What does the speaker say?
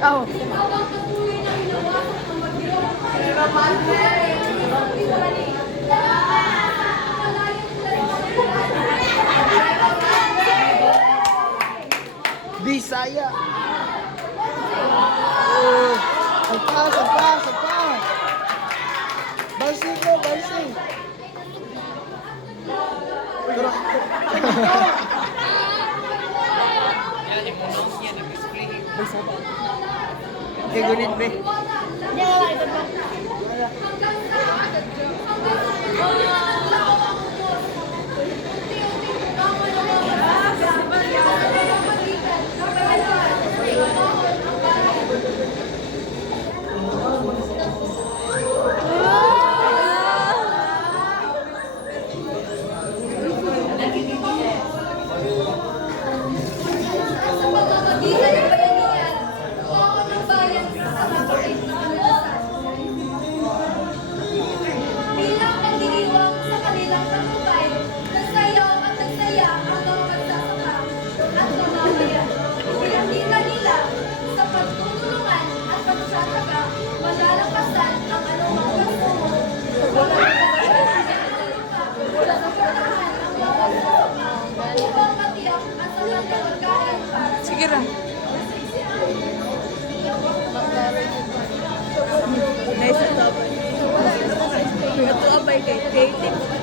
Oh. Bisaya. Oh, sagpa. Balsing ko, balsing. Pero, kaya gunit be. Hindi wala ito pa. Sige ra. Nice to. Ito abay kay dating.